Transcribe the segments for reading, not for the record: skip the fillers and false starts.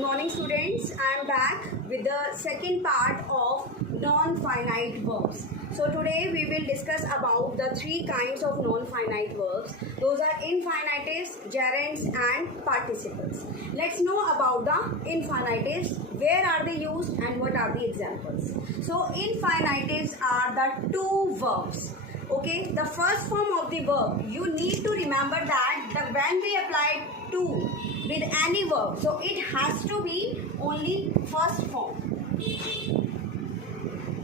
Good morning, students. I am back with the second part of non-finite verbs. So today we will discuss about the three kinds of non-finite verbs. Those are infinitives, gerunds and participles. Let's know about the infinitives. Where are they used and what are the examples? So infinitives are the two verbs. Okay, the first form of the verb, you need to remember that when we apply to with any verb, so it has to be only first form.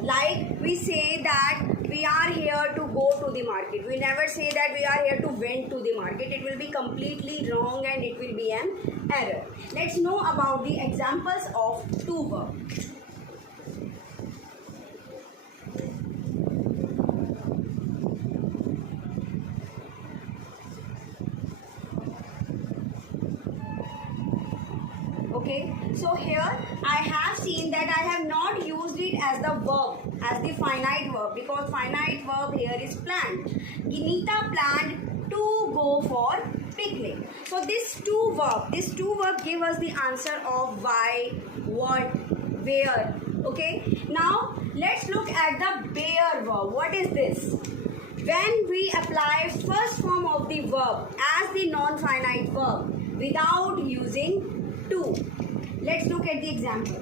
Like we say that we are here to go to the market. We never say that we are here to went to the market. It will be completely wrong and it will be an error. Let's know about the examples of two verbs. Okay, so here I have seen that I have not used it as the verb, as the finite verb, because finite verb here is planned. Ginita planned to go for picnic. So this two verb give us the answer of why, what, where. Okay, now let's look at the bear verb. What is this? When we apply first form of the verb as the non-finite verb without using to. Let's look at the example.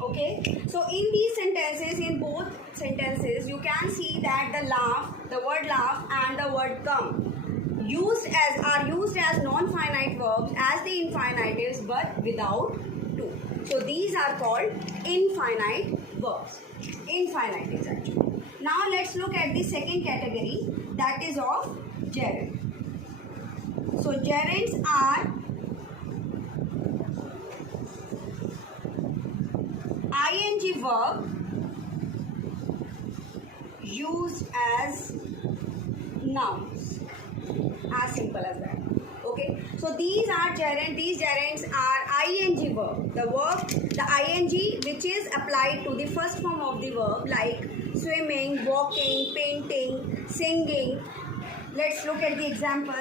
Okay, so in these sentences, in both sentences, you can see that the word laugh and the word come are used as non-finite verbs as the infinitives but without to. So these are called infinite verbs. Infinitives actually. Now let's look at the second category, that is of gerund. So gerunds are ing verb used as nouns. As simple as that. Okay. So these are gerunds. These gerunds are ing verb. The ing which is applied to the first form of the verb, like swimming, walking, painting, singing. Let's look at the example.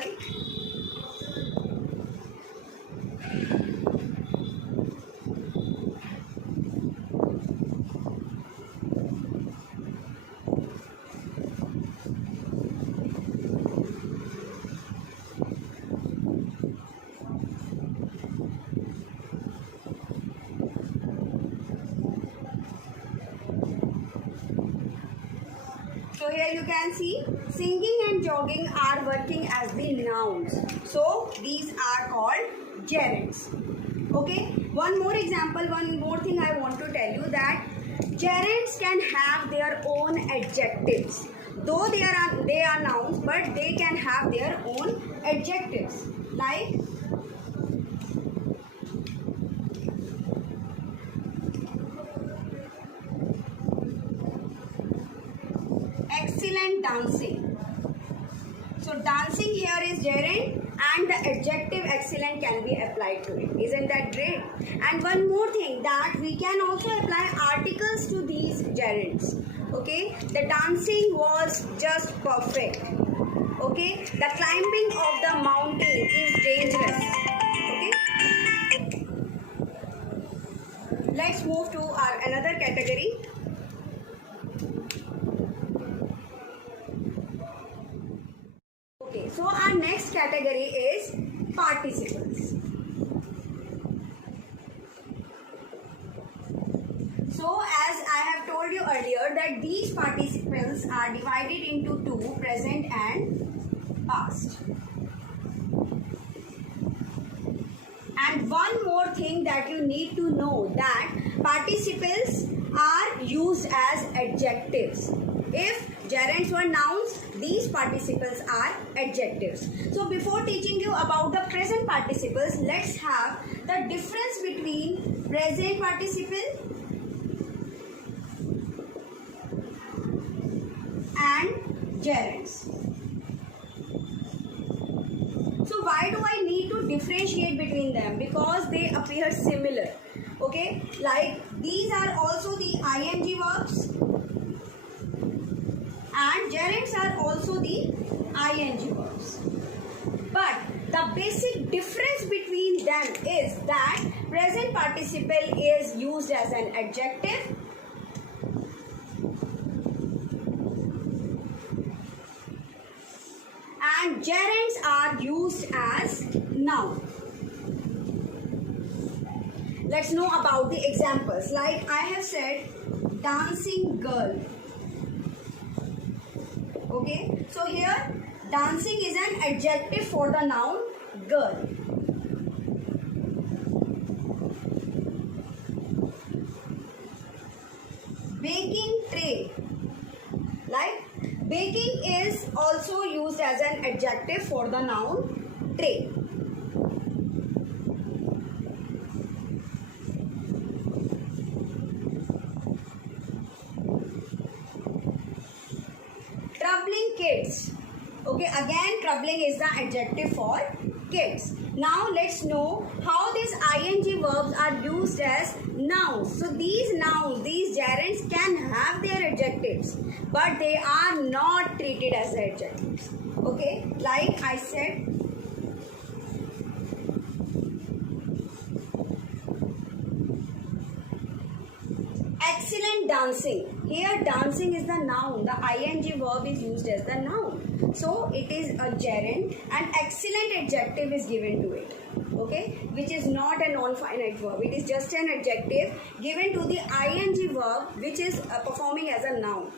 So here you can see singing and jogging are working as the nouns. So these are called gerunds. Okay. One more example, one more thing I want to tell you, that gerunds can have their own adjectives. Though they are nouns, but they can have their own adjectives. Like excellent dancing. So dancing here is gerund and the adjective excellent can be applied to it. Isn't that great? And one more thing, that we can also apply articles to these gerunds. Okay, the dancing was just perfect. Okay, the climbing of the mountain is dangerous. Okay, let's move to our another category. Okay, so our next category is participles. So as I have told you earlier that these participles are divided into two, present and past. And one more thing that you need to know, that participles are used as adjectives. If gerunds were nouns, these participles are adjectives. So before teaching you about the present participles, let's have the difference between present participle and gerunds. why do I need to differentiate between them? Because they appear similar. Okay, like these are also the ing verbs and gerunds are also the ing verbs. But the basic difference between them is that present participle is used as an adjective and gerunds are used as noun. Let's know about the examples. Like I have said, dancing girl. Okay, so here dancing is an adjective for the noun girl. Baking tray. Like baking is also used as an adjective for the noun tray. Troubling kids. Okay, again troubling is the adjective for kids. Now let's know how these ing verbs are used as nouns. So these nouns, these gerunds can have their adjectives, but they are not treated as adjectives. Okay, like I said, excellent dancing. Here dancing is the noun. The ing verb is used as the noun. So it is a gerund and excellent adjective is given to it. Okay, which is not a non-finite verb. It is just an adjective given to the ing verb which is performing as a noun.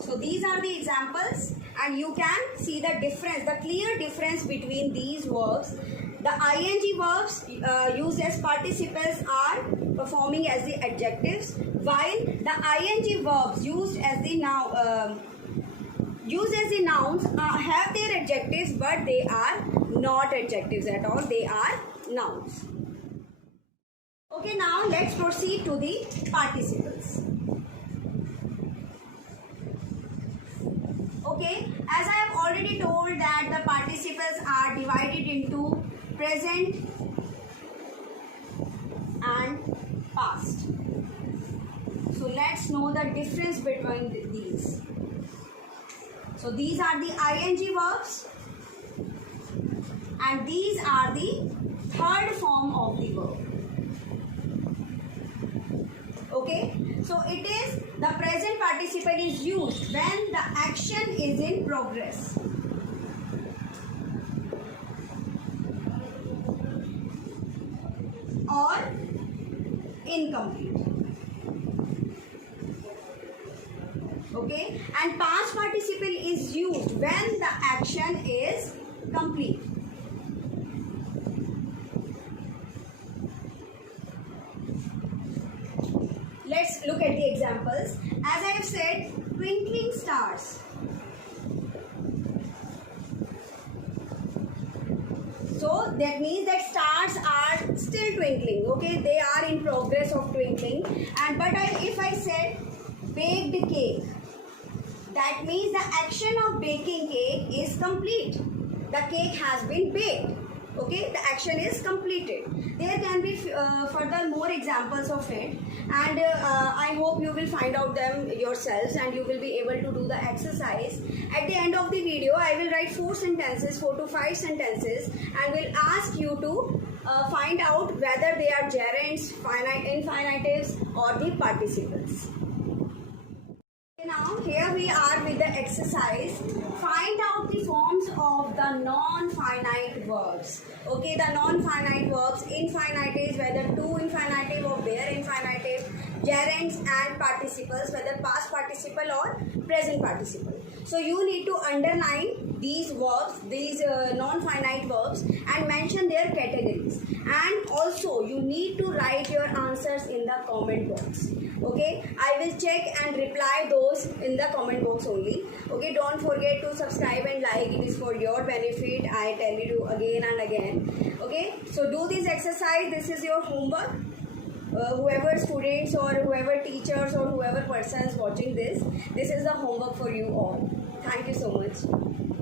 So these are the examples and you can see the difference, the clear difference between these verbs. The ing verbs used as participles are performing as the adjectives, while the ing verbs used as the noun nouns have their adjectives, but they are not adjectives at all, they are nouns. Okay, now let's proceed to the participles. Okay, as I have already told that the participles are divided into present and past. So let's know the difference between these. So these are the ing verbs and these are the third form of the verb. Okay, so it is the present participle is used when the action is in progress. Or incomplete. Okay, and past participle is used when the action is complete. Let's look at the examples. As I have said, twinkling stars. So that means that stars are still twinkling. Okay, they are in progress of twinkling. And if I said baked cake, that means the action of baking cake is complete. The cake has been baked. Okay, the action is completed. There can be further more examples of it, and I hope you will find out them yourselves and you will be able to do the exercise. At the end of the video, I will write 4 to 5 sentences and will ask you to find out whether they are gerunds, infinitives or the participles. Now here we are with the exercise. Find out the forms of the non-finite verbs. Okay, the non-finite verbs, infinitives, whether to infinitive or bare infinitive, gerunds and participles, whether past participle or present participle. So you need to underline these verbs, these non-finite verbs, and mention their categories. and also you need to write your answers in the comment box. Okay, I will check and reply those in the comment box only. Okay, don't forget to subscribe and like, it is for your benefit, I tell you again and again. Okay, so do this exercise, this is your homework. Whoever students or whoever teachers or whoever person is watching this is the homework for you all. Thank you so much.